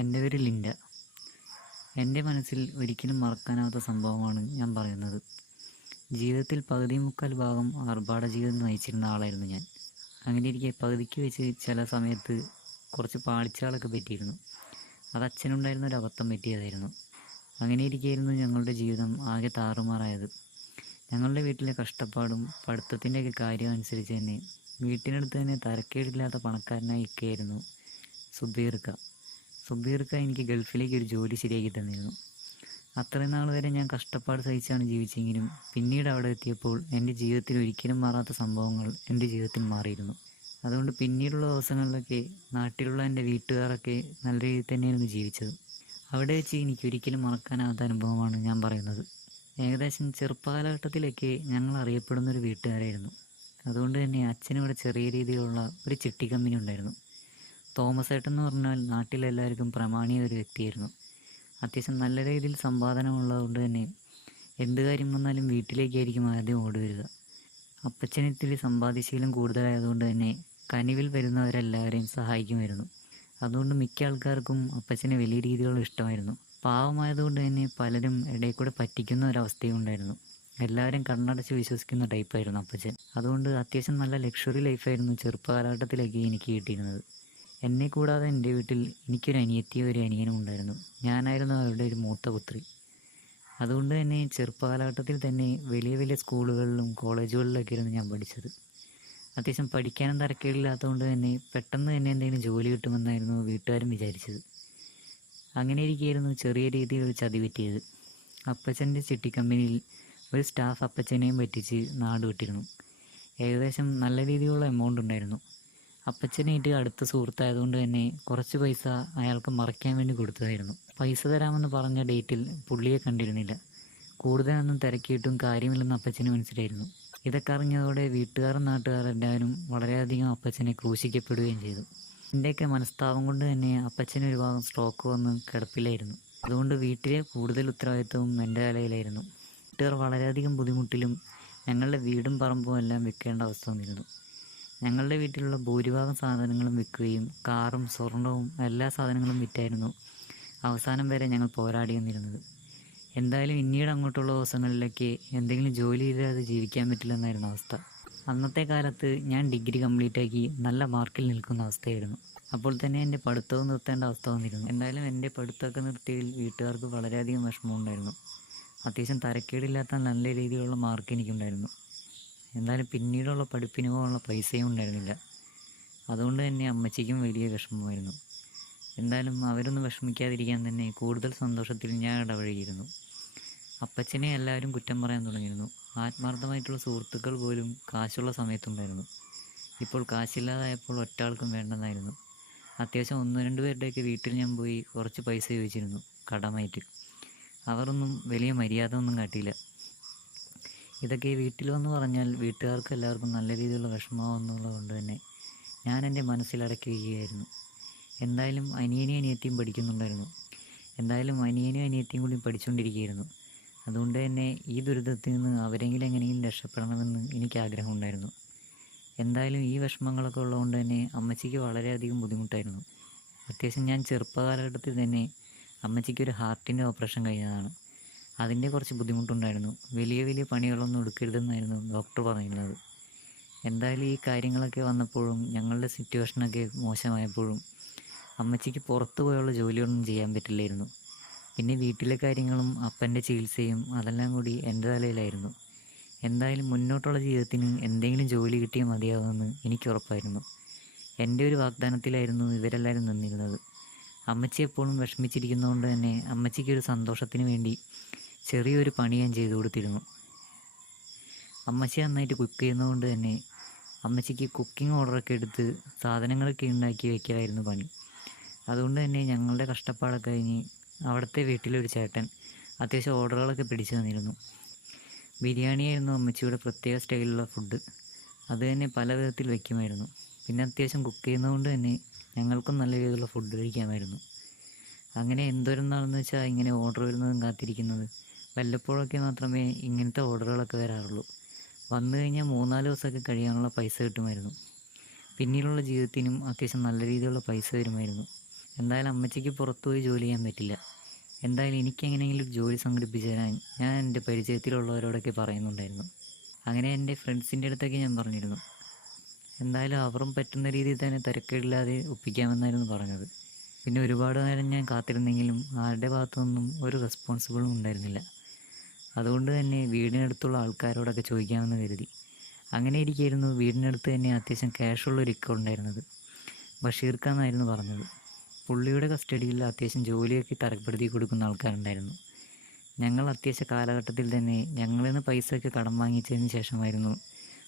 എൻ്റെ പേര് ലിൻഡ. എൻ്റെ മനസ്സിൽ ഒരിക്കലും മറക്കാനാവാത്ത സംഭവമാണ് ഞാൻ പറയുന്നത്. ജീവിതത്തിൽ പകുതി മുക്കാൽ ഭാഗം ആർഭാട ജീവിതം നയിച്ചിരുന്ന ആളായിരുന്നു ഞാൻ. അങ്ങനെയിരിക്കെ പകുതിക്ക് വെച്ച് ചില സമയത്ത് കുറച്ച് പാളിച്ചകളൊക്കെ പറ്റിയിരുന്നു. അത് അച്ഛനുണ്ടായിരുന്ന ഒരു അബദ്ധം പറ്റിയതായിരുന്നു. അങ്ങനെയിരിക്കെയായിരുന്നു ഞങ്ങളുടെ ജീവിതം ആകെ താറുമാറായത്. ഞങ്ങളുടെ വീട്ടിലെ കഷ്ടപ്പാടും പഠിത്തത്തിൻ്റെയൊക്കെ കാര്യം അനുസരിച്ച് തന്നെ വീട്ടിനടുത്ത് തന്നെ തരക്കേടില്ലാത്ത പണക്കാരനായി ഇക്കയായിരുന്നു സുബീർക്ക. എനിക്ക് ഗൾഫിലേക്ക് ഒരു ജോലി ശരിയാക്കി തന്നിരുന്നു. അത്രയും നാൾ വരെ ഞാൻ കഷ്ടപ്പാട് സഹിച്ചാണ് ജീവിച്ചെങ്കിലും പിന്നീട് അവിടെ എത്തിയപ്പോൾ എൻ്റെ ജീവിതത്തിൽ ഒരിക്കലും മാറാത്ത സംഭവങ്ങൾ എൻ്റെ ജീവിതത്തിൽ മാറിയിരുന്നു. അതുകൊണ്ട് പിന്നീടുള്ള ദിവസങ്ങളിലൊക്കെ നാട്ടിലുള്ള എൻ്റെ വീട്ടുകാരൊക്കെ നല്ല രീതിയിൽ തന്നെയായിരുന്നു ജീവിച്ചത്. അവിടെ വെച്ച് എനിക്കൊരിക്കലും മറക്കാനാവാത്ത അനുഭവമാണ് ഞാൻ പറയുന്നത്. ഏകദേശം ചെറുപ്പകാലഘട്ടത്തിലൊക്കെ ഞങ്ങൾ അറിയപ്പെടുന്നൊരു വീട്ടുകാരായിരുന്നു. അതുകൊണ്ട് തന്നെ അച്ഛനിവിടെ ചെറിയ രീതിയിലുള്ള ഒരു ചിട്ടി കമ്പനി ഉണ്ടായിരുന്നു. തോമസ് ഏട്ടൻ എന്ന് പറഞ്ഞാൽ നാട്ടിലെല്ലാവർക്കും പ്രമാണിയ ഒരു വ്യക്തിയായിരുന്നു. അത്യാവശ്യം നല്ല രീതിയിൽ സമ്പാദനമുള്ളതുകൊണ്ട് തന്നെ എന്ത് കാര്യം വന്നാലും വീട്ടിലേക്കായിരിക്കും ആദ്യം ഓടി വരിക. അപ്പച്ചനത്തിൽ സമ്പാദ്യശീലം കൂടുതലായതുകൊണ്ട് തന്നെ കനിവിൽ വരുന്നവരെല്ലാവരെയും സഹായിക്കുമായിരുന്നു. അതുകൊണ്ട് മിക്ക ആൾക്കാർക്കും അപ്പച്ചനെ വലിയ രീതിയിലുള്ള ഇഷ്ടമായിരുന്നു. പാവമായതുകൊണ്ട് തന്നെ പലരും ഇടയിൽ കൂടെ പറ്റിക്കുന്ന ഒരവസ്ഥയും ഉണ്ടായിരുന്നു. എല്ലാവരും കണ്ണടച്ച് വിശ്വസിക്കുന്ന ടൈപ്പായിരുന്നു അപ്പച്ചൻ. അതുകൊണ്ട് അത്യാവശ്യം നല്ല ലക്ഷറി ലൈഫായിരുന്നു ചെറുപ്പകാലഘട്ടത്തിലൊക്കെ എനിക്ക് കിട്ടിയിരുന്നത്. എന്നെ കൂടാതെ എൻ്റെ വീട്ടിൽ എനിക്കൊരു അനിയത്തിയും ഒരു അനിയനും ഉണ്ടായിരുന്നു. ഞാനായിരുന്നു അവരുടെ ഒരു മൂത്ത പുത്രി. അതുകൊണ്ട് തന്നെ ചെറുപ്പകാലഘട്ടത്തിൽ തന്നെ വലിയ വലിയ സ്കൂളുകളിലും കോളേജുകളിലൊക്കെ ആയിരുന്നു ഞാൻ പഠിച്ചത്. അത്യാവശ്യം പഠിക്കാനും തരക്കേടില്ലാത്തതുകൊണ്ട് തന്നെ പെട്ടെന്ന് തന്നെ എന്തെങ്കിലും ജോലി കിട്ടുമെന്നായിരുന്നു വീട്ടുകാരും വിചാരിച്ചത്. അങ്ങനെ ഇരിക്കുകയായിരുന്നു ചെറിയ രീതിയിൽ ഒരു ചതി പറ്റിയത്. അപ്പച്ചൻ്റെ ചിട്ടി കമ്പനിയിൽ ഒരു സ്റ്റാഫ് അപ്പച്ചനെയും പറ്റിച്ച് നാട് വിട്ടിരുന്നു. ഏകദേശം നല്ല രീതിയിലുള്ള എമൗണ്ട് ഉണ്ടായിരുന്നു. അപ്പച്ചനായിട്ട് അടുത്ത സുഹൃത്തായതുകൊണ്ട് തന്നെ കുറച്ച് പൈസ അയാൾക്ക് മറയ്ക്കാൻ വേണ്ടി കൊടുത്തതായിരുന്നു. പൈസ തരാമെന്ന് പറഞ്ഞ ഡേറ്റിൽ പുള്ളിയെ കണ്ടിരുന്നില്ല. കൂടുതലൊന്നും തിരക്കിയിട്ടും കാര്യമില്ലെന്ന് അപ്പച്ചന് മനസ്സിലായിരുന്നു. ഇതൊക്കെ അറിഞ്ഞതോടെ വീട്ടുകാരും നാട്ടുകാരെല്ലാവരും വളരെയധികം അപ്പച്ചനെ ക്രൂശിക്കപ്പെടുകയും ചെയ്തു. എൻ്റെയൊക്കെ മനസ്താപം കൊണ്ട് തന്നെ അപ്പച്ചന് ഒരു ഭാഗം സ്ട്രോക്ക് വന്ന് കിടപ്പിലായിരുന്നു. അതുകൊണ്ട് വീട്ടിലെ കൂടുതൽ ഉത്തരവാദിത്വവും എൻ്റെ തലയിലായിരുന്നു. വീട്ടുകാർ വളരെയധികം ബുദ്ധിമുട്ടിലും ഞങ്ങളുടെ വീടും പറമ്പും എല്ലാം വിൽക്കേണ്ട അവസ്ഥ വന്നിരുന്നു. ഞങ്ങളുടെ വീട്ടിലുള്ള ഭൂരിഭാഗം സാധനങ്ങളും വിൽക്കുകയും കാറും സ്വർണവും എല്ലാ സാധനങ്ങളും വിറ്റായിരുന്നു അവസാനം വരെ ഞങ്ങൾ പോരാടി വന്നിരുന്നത്. എന്തായാലും പിന്നീട് അങ്ങോട്ടുള്ള ദിവസങ്ങളിലൊക്കെ എന്തെങ്കിലും ജോലി ഇല്ലാതെ ജീവിക്കാൻ പറ്റില്ലെന്നായിരുന്നു അവസ്ഥ. അന്നത്തെ കാലത്ത് ഞാൻ ഡിഗ്രി കംപ്ലീറ്റ് ആക്കി നല്ല മാർക്കിൽ നിൽക്കുന്ന അവസ്ഥയായിരുന്നു. അപ്പോൾ തന്നെ എൻ്റെ പഠിത്തവും നിർത്തേണ്ട അവസ്ഥ വന്നിരുന്നു. എന്തായാലും എൻ്റെ പഠിത്തമൊക്കെ നിർത്തിയതിൽ വീട്ടുകാർക്ക് വളരെയധികം വിഷമമുണ്ടായിരുന്നു. അത്യാവശ്യം തരക്കേടില്ലാത്ത നല്ല രീതിയിലുള്ള മാർക്ക് എനിക്കുണ്ടായിരുന്നു. എന്നാലും പിന്നീടുള്ള പഠിപ്പിന് പോകാനുള്ള പൈസയും ഉണ്ടായിരുന്നില്ല. അതുകൊണ്ട് തന്നെ അമ്മച്ചിക്കും വലിയ വിഷമമായിരുന്നു. എന്തായാലും അവരൊന്നും വിഷമിക്കാതിരിക്കാൻ തന്നെ കൂടുതൽ സന്തോഷത്തിൽ ഞാൻ ഇടപഴകിയിരുന്നു. അപ്പച്ചനെ എല്ലാവരും കുറ്റം പറയാൻ തുടങ്ങിയിരുന്നു. ആത്മാർത്ഥമായിട്ടുള്ള സുഹൃത്തുക്കൾ പോലും കാശുള്ള സമയത്തുണ്ടായിരുന്നു. ഇപ്പോൾ കാശില്ലാതായപ്പോൾ ഒറ്റ ആൾക്കും വേണ്ടെന്നായിരുന്നു. അത്യാവശ്യം ഒന്ന് രണ്ട് പേരുടെയൊക്കെ വീട്ടിൽ ഞാൻ പോയി കുറച്ച് പൈസ ചോദിച്ചിരുന്നു കടമായിട്ട്. അവരൊന്നും വലിയ മര്യാദ ഒന്നും കാട്ടിയില്ല. ഇതൊക്കെ വീട്ടിൽ വന്ന് പറഞ്ഞാൽ വീട്ടുകാർക്ക് എല്ലാവർക്കും നല്ല രീതിയിലുള്ള വിഷമമാവുന്നുള്ളത് കൊണ്ട് തന്നെ ഞാൻ എൻ്റെ മനസ്സിലടക്കി വയ്ക്കുകയായിരുന്നു. എന്തായാലും അനിയനും അനിയത്തിയും പഠിക്കുന്നുണ്ടായിരുന്നു. എന്തായാലും അനിയനും അനിയത്തിയും കൂടി പഠിച്ചുകൊണ്ടിരിക്കുകയായിരുന്നു. അതുകൊണ്ട് തന്നെ ഈ ദുരിതത്തിൽ നിന്ന് അവരെങ്കിലും എങ്ങനെയെങ്കിലും രക്ഷപ്പെടണമെന്ന് എനിക്ക് ആഗ്രഹമുണ്ടായിരുന്നു. എന്തായാലും ഈ വിഷമങ്ങളൊക്കെ ഉള്ളതുകൊണ്ട് തന്നെ അമ്മച്ചിക്ക് വളരെയധികം ബുദ്ധിമുട്ടായിരുന്നു. അത്യാവശ്യം ഞാൻ ചെറുപ്പകാലഘട്ടത്തിൽ തന്നെ അമ്മച്ചിക്കൊരു ഹാർട്ടിൻ്റെ ഓപ്പറേഷൻ കഴിഞ്ഞതാണ്. അതിൻ്റെ കുറച്ച് ബുദ്ധിമുട്ടുണ്ടായിരുന്നു. വലിയ വലിയ പണികളൊന്നും എടുക്കരുതെന്നായിരുന്നു ഡോക്ടർ പറഞ്ഞിരുന്നത്. എന്തായാലും ഈ കാര്യങ്ങളൊക്കെ വന്നപ്പോഴും ഞങ്ങളുടെ സിറ്റുവേഷനൊക്കെ മോശമായപ്പോഴും അമ്മച്ചിക്ക് പുറത്തു പോയുള്ള ജോലിയൊന്നും ചെയ്യാൻ പറ്റില്ലായിരുന്നു. പിന്നെ വീട്ടിലെ കാര്യങ്ങളും അപ്പൻ്റെ ചികിത്സയും അതെല്ലാം കൂടി എൻ്റെ തലയിലായിരുന്നു. എന്തായാലും മുന്നോട്ടുള്ള ജീവിതത്തിന് എന്തെങ്കിലും ജോലി കിട്ടിയാൽ മതിയാവുമെന്ന് എനിക്ക് ഉറപ്പായിരുന്നു. എൻ്റെ ഒരു വാഗ്ദാനത്തിലായിരുന്നു ഇവരെല്ലാവരും നിന്നിരുന്നത്. അമ്മച്ചി എപ്പോഴും വിഷമിച്ചിരിക്കുന്നതുകൊണ്ട് തന്നെ അമ്മച്ചിക്കൊരു സന്തോഷത്തിന് വേണ്ടി ചെറിയൊരു പണി ഞാൻ ചെയ്തു കൊടുത്തിരുന്നു. അമ്മച്ചി നന്നായിട്ട് കുക്ക് ചെയ്യുന്നതുകൊണ്ട് തന്നെ അമ്മച്ചിക്ക് കുക്കിംഗ് ഓർഡറൊക്കെ എടുത്ത് സാധനങ്ങളൊക്കെ ഉണ്ടാക്കി വയ്ക്കലായിരുന്നു പണി. അതുകൊണ്ട് തന്നെ ഞങ്ങളുടെ കഷ്ടപ്പാടൊക്കെ കഴിഞ്ഞ് അവിടുത്തെ വീട്ടിലൊരു ചേട്ടൻ അത്യാവശ്യം ഓർഡറുകളൊക്കെ പിടിച്ചു തന്നിരുന്നു. ബിരിയാണിയായിരുന്നു അമ്മച്ചിയുടെ പ്രത്യേക സ്റ്റൈലിലുള്ള ഫുഡ്. അത് തന്നെ പല വിധത്തിൽ വയ്ക്കുമായിരുന്നു. പിന്നെ അത്യാവശ്യം കുക്ക് ചെയ്യുന്നതുകൊണ്ട് തന്നെ ഞങ്ങൾക്കും നല്ല രീതിയിലുള്ള ഫുഡ് കഴിക്കാമായിരുന്നു. അങ്ങനെ എന്തോരുന്നാളെന്ന് വെച്ചാൽ ഇങ്ങനെ ഓർഡർ വരുന്നതും കാത്തിരിക്കുന്നത്. വല്ലപ്പോഴൊക്കെ മാത്രമേ ഇങ്ങനത്തെ ഓർഡറുകളൊക്കെ വരാറുള്ളൂ. വന്നു കഴിഞ്ഞാൽ 3-4 ദിവസമൊക്കെ കഴിയാനുള്ള പൈസ കിട്ടുമായിരുന്നു. പിന്നീടുള്ള ജീവിതത്തിനും അത്യാവശ്യം നല്ല രീതിയിലുള്ള പൈസ വരുമായിരുന്നു. എന്തായാലും അമ്മച്ചിക്ക് പുറത്തുപോയി ജോലി ചെയ്യാൻ പറ്റില്ല. എന്തായാലും എനിക്ക് എങ്ങനെയെങ്കിലും ഒരു ജോലി സംഘടിപ്പിച്ച് തരാൻ ഞാൻ എൻ്റെ പരിചയത്തിലുള്ളവരോടൊക്കെ പറയുന്നുണ്ടായിരുന്നു. അങ്ങനെ എൻ്റെ ഫ്രണ്ട്സിൻ്റെ അടുത്തൊക്കെ ഞാൻ പറഞ്ഞിരുന്നു. എന്തായാലും അവരും പറ്റുന്ന രീതിയിൽ തന്നെ തിരക്കേടില്ലാതെ ഒപ്പിക്കാമെന്നായിരുന്നു പറഞ്ഞത്. പിന്നെ ഒരുപാട് നേരം ഞാൻ കാത്തിരുന്നെങ്കിലും ആരുടെ ഭാഗത്തുനിന്നും ഒരു റെസ്പോൺസിബിളും ഉണ്ടായിരുന്നില്ല. അതുകൊണ്ട് തന്നെ വീടിനടുത്തുള്ള ആൾക്കാരോടൊക്കെ ചോദിക്കാമെന്ന് കരുതി. അങ്ങനെ ഇരിക്കുകയായിരുന്നു വീടിനടുത്ത് തന്നെ അത്യാവശ്യം ക്യാഷുള്ളൊരു ഇക്ക ഉണ്ടായിരുന്നത്. ബഷീർക്ക എന്നായിരുന്നു പറഞ്ഞത്. പുള്ളിയുടെ കസ്റ്റഡിയിൽ അത്യാവശ്യം ജോലിയൊക്കെ തരപ്പെടുത്തി കൊടുക്കുന്ന ആൾക്കാരുണ്ടായിരുന്നു. ഞങ്ങൾ അത്യാവശ്യ കാലഘട്ടത്തിൽ തന്നെ ഞങ്ങളിൽ നിന്ന് പൈസയൊക്കെ കടം വാങ്ങിച്ചതിന് ശേഷമായിരുന്നു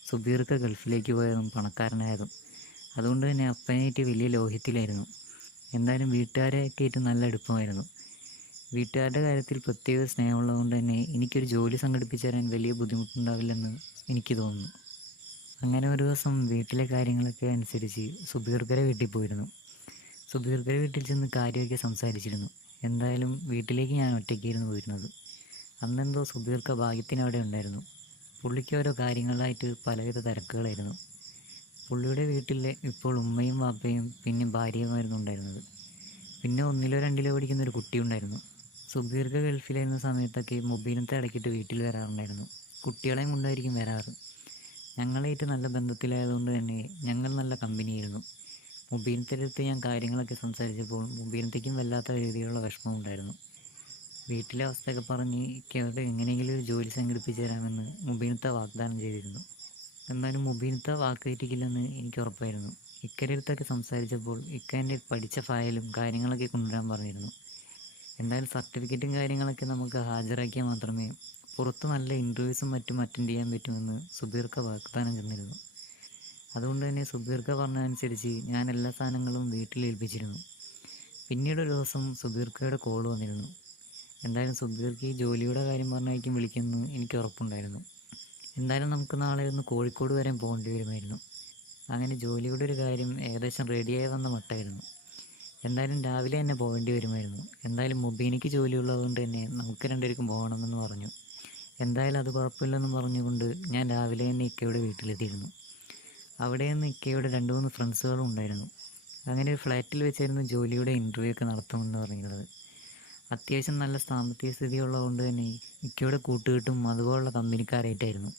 സുബീർക്ക് ഗൾഫിലേക്ക് പോയതും പണക്കാരനായതും. അതുകൊണ്ട് തന്നെ അപ്പനായിട്ട് വലിയ ലോഹ്യത്തിലായിരുന്നു. എന്തായാലും വീട്ടുകാരെയൊക്കെ ആയിട്ട് നല്ല അടുപ്പമായിരുന്നു. വീട്ടുകാരുടെ കാര്യത്തിൽ പ്രത്യേക സ്നേഹമുള്ളതുകൊണ്ട് തന്നെ എനിക്കൊരു ജോലി സംഘടിപ്പിച്ച് തരാൻ വലിയ ബുദ്ധിമുട്ടുണ്ടാവില്ലെന്ന് എനിക്ക് തോന്നുന്നു. അങ്ങനെ ഒരു ദിവസം വീട്ടിലെ കാര്യങ്ങളൊക്കെ അനുസരിച്ച് സുബീർക്കരെ വീട്ടിൽ പോയിരുന്നു. സുബീർക്കരെ വീട്ടിൽ ചെന്ന് കാര്യമൊക്കെ സംസാരിച്ചിരുന്നു. എന്തായാലും വീട്ടിലേക്ക് ഞാൻ ഒറ്റയ്ക്കായിരുന്നു പോയിരുന്നത്. അന്നെന്തോ സുബീർക്ക ഭാഗ്യത്തിന് അവിടെ ഉണ്ടായിരുന്നു. പുള്ളിക്ക് ഓരോ കാര്യങ്ങളായിട്ട് പലവിധ തിരക്കുകളായിരുന്നു. പുള്ളിയുടെ വീട്ടിൽ ഇപ്പോൾ ഉമ്മയും വാപ്പയും പിന്നെ ഭാര്യയുമായിരുന്നു ഉണ്ടായിരുന്നത്. പിന്നെ ഒന്നിലോ രണ്ടിലോ പഠിക്കുന്ന ഒരു കുട്ടിയുണ്ടായിരുന്നു. സുബീർക്ക ഗൾഫിലായിരുന്ന സമയത്തൊക്കെ മൊബൈലത്തെ ഇടയ്ക്കിട്ട് വീട്ടിൽ വരാറുണ്ടായിരുന്നു. കുട്ടികളെയും കൊണ്ടായിരിക്കും വരാറ്. ഞങ്ങളായിട്ട് നല്ല ബന്ധത്തിലായതുകൊണ്ട് തന്നെ ഞങ്ങൾ നല്ല കമ്പനിയായിരുന്നു. മുബീനത്തെ അടുത്ത് ഞാൻ കാര്യങ്ങളൊക്കെ സംസാരിച്ചപ്പോൾ മുബീനത്തേക്കും വല്ലാത്ത രീതിയിലുള്ള വിഷമം ഉണ്ടായിരുന്നു. വീട്ടിലെ അവസ്ഥയൊക്കെ പറഞ്ഞ് ഇക്കയോട് എങ്ങനെയെങ്കിലും ഒരു ജോലി സംഘടിപ്പിച്ച് തരാമെന്ന് മുബീനത്തെ വാഗ്ദാനം ചെയ്തിരുന്നു. എന്നാലും മുബീനത്തെ വാക്ക് തെറ്റിക്കില്ലെന്ന് എനിക്ക് ഉറപ്പായിരുന്നു. ഇക്കയുടെ അടുത്തൊക്കെ സംസാരിച്ചപ്പോൾ ഇക്ക എൻ്റെ പഠിച്ച ഫയലും കാര്യങ്ങളൊക്കെ കൊണ്ടുവരാൻ പറഞ്ഞിരുന്നു. എന്തായാലും സർട്ടിഫിക്കറ്റും കാര്യങ്ങളൊക്കെ നമുക്ക് ഹാജരാക്കിയാൽ മാത്രമേ പുറത്ത് നല്ല ഇൻ്റർവ്യൂസും മറ്റും അറ്റൻഡ് ചെയ്യാൻ പറ്റുമെന്ന് സുബീർക്ക വാഗ്ദാനം ചെന്നിരുന്നു. അതുകൊണ്ട് തന്നെ സുബീർക്ക പറഞ്ഞതനുസരിച്ച് ഞാൻ എല്ലാ സാധനങ്ങളും വീട്ടിൽ ഏൽപ്പിച്ചിരുന്നു. പിന്നീട് ഒരു ദിവസം സുബീർക്കയുടെ കോൾ വന്നിരുന്നു. എന്തായാലും സുബീർക്ക് ഈ ജോലിയുടെ കാര്യം പറഞ്ഞായിരിക്കും വിളിക്കുമെന്ന് എനിക്ക് ഉറപ്പുണ്ടായിരുന്നു. എന്തായാലും നമുക്ക് നാളെ ഒന്ന് കോഴിക്കോട് വരെ പോകേണ്ടി വരുമായിരുന്നു. അങ്ങനെ ജോലിയുടെ ഒരു കാര്യം ഏകദേശം റെഡിയായി വന്ന മട്ടായിരുന്നു. എന്തായാലും രാവിലെ തന്നെ പോകേണ്ടി വരുമായിരുന്നു. എന്തായാലും മുബീനയ്ക്ക് ജോലിയുള്ളതുകൊണ്ട് തന്നെ നമുക്ക് രണ്ടുപേർക്കും പോകണമെന്ന് പറഞ്ഞു. എന്തായാലും അത് കുഴപ്പമില്ലെന്ന് പറഞ്ഞുകൊണ്ട് ഞാൻ രാവിലെ തന്നെ ഇക്കയുടെ വീട്ടിലെത്തിയിരുന്നു. അവിടെ നിന്ന് ഇക്കയുടെ 2-3 ഫ്രണ്ട്സുകളും ഉണ്ടായിരുന്നു. അങ്ങനെ ഒരു ഫ്ലാറ്റിൽ വെച്ചായിരുന്നു ജോലിയുടെ ഇൻ്റർവ്യൂ ഒക്കെ നടത്തുമെന്ന് പറഞ്ഞിരുന്നത്. അത്യാവശ്യം നല്ല സാമ്പത്തിക സ്ഥിതി ഉള്ളതുകൊണ്ട് തന്നെ ഇക്കയുടെ കൂട്ടുകെട്ടും അതുപോലുള്ള കമ്പനിക്കാരായിട്ടായിരുന്നു.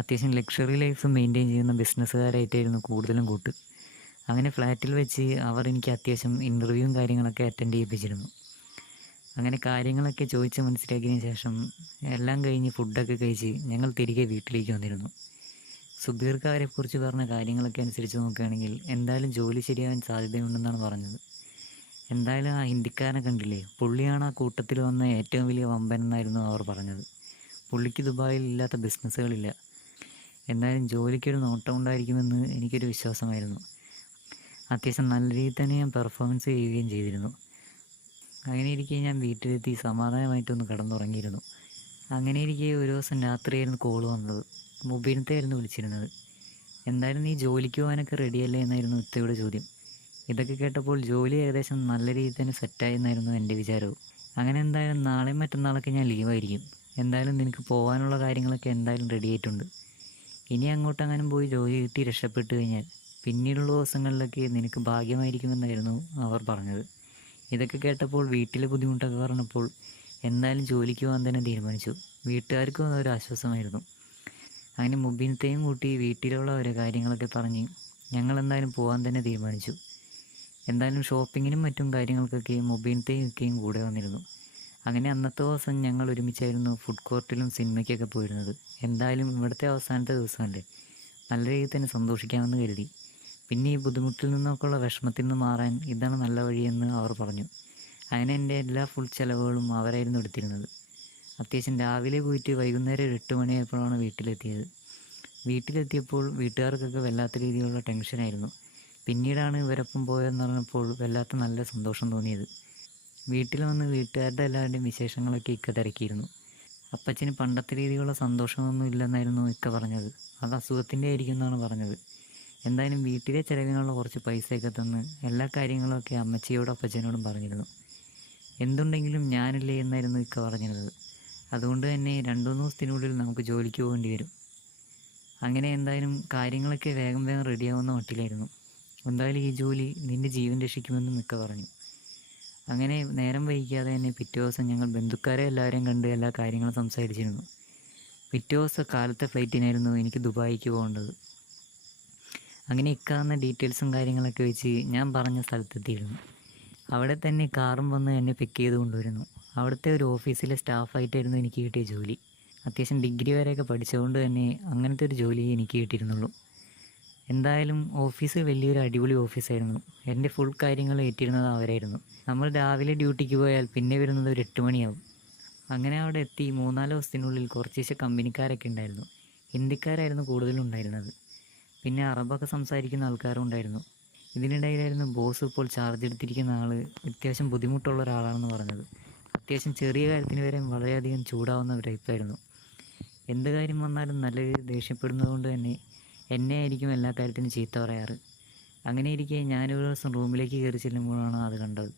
അത്യാവശ്യം ലക്ഷറി ലൈഫ് മെയിൻറ്റെയിൻ ചെയ്യുന്ന ബിസിനസ്സുകാരായിട്ടായിരുന്നു കൂടുതലും കൂട്ട്. അങ്ങനെ ഫ്ലാറ്റിൽ വെച്ച് അവർ എനിക്ക് അത്യാവശ്യം ഇൻ്റർവ്യൂവും കാര്യങ്ങളൊക്കെ അറ്റൻഡ് ചെയ്യിപ്പിച്ചിരുന്നു. അങ്ങനെ കാര്യങ്ങളൊക്കെ ചോദിച്ച് മനസ്സിലാക്കിയതിന് ശേഷം എല്ലാം കഴിഞ്ഞ് ഫുഡൊക്കെ കഴിച്ച് ഞങ്ങൾ തിരികെ വീട്ടിലേക്ക് വന്നിരുന്നു. സുബീർക്ക് അവരെക്കുറിച്ച് പറഞ്ഞ കാര്യങ്ങളൊക്കെ അനുസരിച്ച് നോക്കുകയാണെങ്കിൽ എന്തായാലും ജോലി ശരിയാവാൻ സാധ്യതയുണ്ടെന്നാണ് പറഞ്ഞത്. എന്തായാലും ആ ഹിന്ദിക്കാരനെ കണ്ടില്ലേ, പുള്ളിയാണ് ആ കൂട്ടത്തിൽ വന്ന ഏറ്റവും വലിയ വമ്പൻ എന്നായിരുന്നു അവർ പറഞ്ഞത്. പുള്ളിക്ക് ദുബായിൽ ഇല്ലാത്ത ബിസിനസ്സുകളില്ല. എന്തായാലും ജോലിക്കൊരു നോട്ടം ഉണ്ടായിരിക്കുമെന്ന് എനിക്കൊരു വിശ്വാസമായിരുന്നു. അത്യാവശ്യം നല്ല രീതിയിൽ തന്നെ ഞാൻ പെർഫോമൻസ് ചെയ്യുകയും ചെയ്തിരുന്നു. അങ്ങനെ ഇരിക്കെ ഞാൻ വീട്ടിലെത്തി സമാധാനമായിട്ടൊന്ന് കിടന്നുറങ്ങിയിരുന്നു. അങ്ങനെ ഇരിക്കെ ഒരു ദിവസം രാത്രിയായിരുന്നു കോൾ വന്നത്. മൊബൈലത്തായിരുന്നു വിളിച്ചിരുന്നത്. എന്തായാലും നീ ജോലിക്ക് പോകാനൊക്കെ റെഡിയല്ലേ എന്നായിരുന്നു ഇത്തയുടെ ചോദ്യം. ഇതൊക്കെ കേട്ടപ്പോൾ ജോലി ഏകദേശം നല്ല രീതിയിൽ തന്നെ സെറ്റായി എന്നായിരുന്നു എൻ്റെ വിചാരവും. അങ്ങനെ എന്തായാലും നാളെയും മറ്റന്നാളൊക്കെ ഞാൻ ലീവായിരിക്കും. എന്തായാലും നിനക്ക് പോകാനുള്ള കാര്യങ്ങളൊക്കെ എന്തായാലും റെഡി ആയിട്ടുണ്ട്. ഇനി അങ്ങോട്ടെങ്ങാനും പോയി ജോലി കിട്ടി രക്ഷപ്പെട്ട് കഴിഞ്ഞാൽ പിന്നീടുള്ള ദിവസങ്ങളിലൊക്കെ നിനക്ക് ഭാഗ്യമായിരിക്കുമെന്നായിരുന്നു അവർ പറഞ്ഞത്. ഇതൊക്കെ കേട്ടപ്പോൾ വീട്ടിലെ ബുദ്ധിമുട്ടൊക്കെ പറഞ്ഞപ്പോൾ എന്തായാലും ജോലിക്ക് പോകാൻ തന്നെ തീരുമാനിച്ചു. വീട്ടുകാർക്കും അതൊരു ആശ്വാസമായിരുന്നു. അങ്ങനെ മുബീനത്തെയും കൂട്ടി വീട്ടിലുള്ള ഓരോ കാര്യങ്ങളൊക്കെ പറഞ്ഞ് ഞങ്ങൾ എന്തായാലും പോകാൻ തന്നെ തീരുമാനിച്ചു. എന്തായാലും ഷോപ്പിങ്ങിനും മറ്റും കാര്യങ്ങൾക്കൊക്കെ മുബീനത്തെയും ഒക്കെയും കൂടെ വന്നിരുന്നു. അങ്ങനെ അന്നത്തെ ദിവസം ഞങ്ങൾ ഒരുമിച്ചായിരുന്നു ഫുഡ് കോർട്ടിലും സിനിമയ്ക്കൊക്കെ പോയിരുന്നത്. എന്തായാലും ഇവിടുത്തെ അവസാനത്തെ ദിവസമല്ലേ, നല്ല രീതിയിൽ തന്നെ സന്തോഷിക്കാമെന്ന് കരുതി. പിന്നെ ഈ ബുദ്ധിമുട്ടിൽ നിന്നൊക്കെയുള്ള വിഷമത്തിൽ നിന്ന് മാറാൻ ഇതാണ് നല്ല വഴിയെന്ന് അവർ പറഞ്ഞു. അങ്ങനെ എൻ്റെ എല്ലാ ഫുൾ ചിലവുകളും അവരായിരുന്നു എടുത്തിരുന്നത്. അത്യാവശ്യം രാവിലെ പോയിട്ട് വൈകുന്നേരം ഒരു 8 മണിയായപ്പോഴാണ് വീട്ടിലെത്തിയത്. വീട്ടിലെത്തിയപ്പോൾ വീട്ടുകാർക്കൊക്കെ വല്ലാത്ത രീതിയിലുള്ള ടെൻഷനായിരുന്നു. പിന്നീടാണ് ഇവരൊപ്പം പോയതെന്ന് പറഞ്ഞപ്പോൾ വല്ലാത്ത നല്ല സന്തോഷം തോന്നിയത്. വീട്ടിൽ വന്ന് വീട്ടുകാരുടെ എല്ലാവരുടെയും വിശേഷങ്ങളൊക്കെ ഇക്ക തിരക്കിയിരുന്നു. അപ്പച്ചന് പണ്ടത്തെ രീതിയിലുള്ള സന്തോഷമൊന്നും ഇല്ലെന്നായിരുന്നു ഇക്ക പറഞ്ഞത്. അത് അസുഖത്തിൻ്റെ ആയിരിക്കും എന്നാണ് പറഞ്ഞത്. എന്തായാലും വീട്ടിലെ ചിലവിനുള്ള കുറച്ച് പൈസയൊക്കെ തന്ന് എല്ലാ കാര്യങ്ങളൊക്കെ അമ്മച്ചിയോടും അപ്പച്ചനോടും പറഞ്ഞിരുന്നു. എന്തുണ്ടെങ്കിലും ഞാനില്ലേ എന്നായിരുന്നു ഇക്ക പറഞ്ഞിരുന്നത്. അതുകൊണ്ട് തന്നെ 2-3 ദിവസത്തിനുള്ളിൽ നമുക്ക് ജോലിക്ക് പോകേണ്ടി വരും. അങ്ങനെ എന്തായാലും കാര്യങ്ങളൊക്കെ വേഗം വേഗം റെഡിയാവുന്ന മട്ടിലായിരുന്നു. എന്തായാലും ഈ ജോലി നിൻ്റെ ജീവൻ രക്ഷിക്കുമെന്നും ഇക്ക പറഞ്ഞു. അങ്ങനെ നേരം വൈകിക്കാതെ തന്നെ പിറ്റേ ദിവസം ഞങ്ങൾ ബന്ധുക്കാരെ എല്ലാവരെയും കണ്ട് എല്ലാ കാര്യങ്ങളും സംസാരിച്ചിരുന്നു. പിറ്റേ ദിവസം കാലത്തെ ഫ്ലൈറ്റിനായിരുന്നു എനിക്ക് ദുബായിക്ക് പോകേണ്ടത്. അങ്ങനെ ഇക്കാവുന്ന ഡീറ്റെയിൽസും കാര്യങ്ങളൊക്കെ വെച്ച് ഞാൻ പറഞ്ഞ സ്ഥലത്തെത്തിയിരുന്നു. അവിടെ തന്നെ കാറും വന്ന് എന്നെ പിക്ക് ചെയ്ത് കൊണ്ടുവരുന്നു. അവിടുത്തെ ഒരു ഓഫീസിലെ സ്റ്റാഫായിട്ടായിരുന്നു എനിക്ക് കിട്ടിയ ജോലി. അത്യാവശ്യം ഡിഗ്രി വരെയൊക്കെ പഠിച്ചതുകൊണ്ട് തന്നെ അങ്ങനത്തെ ഒരു ജോലിയെ എനിക്ക് കിട്ടിയിരുന്നുള്ളൂ. എന്തായാലും ഓഫീസ് വലിയൊരു അടിപൊളി ഓഫീസായിരുന്നു. എൻ്റെ ഫുൾ കാര്യങ്ങൾ ഏറ്റിരുന്നത് അവരായിരുന്നു. നമ്മൾ രാവിലെ ഡ്യൂട്ടിക്ക് പോയാൽ പിന്നെ വരുന്നത് ഒരു 8 മണിയാവും. അങ്ങനെ അവിടെ എത്തി 3-4 ദിവസത്തിനുള്ളിൽ കുറച്ച് കമ്പനിക്കാരൊക്കെ ഉണ്ടായിരുന്നു. ഹിന്ദിക്കാരായിരുന്നു കൂടുതലും ഉണ്ടായിരുന്നത്. പിന്നെ അറബൊക്കെ സംസാരിക്കുന്ന ആൾക്കാരും ഉണ്ടായിരുന്നു. ഇതിനിടയിലായിരുന്നു ബോസ് ഇപ്പോൾ ചാർജ് എടുത്തിരിക്കുന്ന ആൾ അത്യാവശ്യം ബുദ്ധിമുട്ടുള്ള ഒരാളാണെന്ന് പറഞ്ഞത്. അത്യാവശ്യം ചെറിയ കാര്യത്തിന് വരെ വളരെയധികം ചൂടാവുന്ന ഒരു ടൈപ്പായിരുന്നു. എന്ത് കാര്യം വന്നാലും നല്ല രീതിയിൽ ദേഷ്യപ്പെടുന്നത് കൊണ്ട് തന്നെ എന്നെ ആയിരിക്കും എല്ലാ കാര്യത്തിനും ചീത്ത പറയാറ്. അങ്ങനെ ഇരിക്കെ ഞാനൊരു ദിവസം റൂമിലേക്ക് കയറി ചെല്ലുമ്പോഴാണ് അത് കണ്ടത്.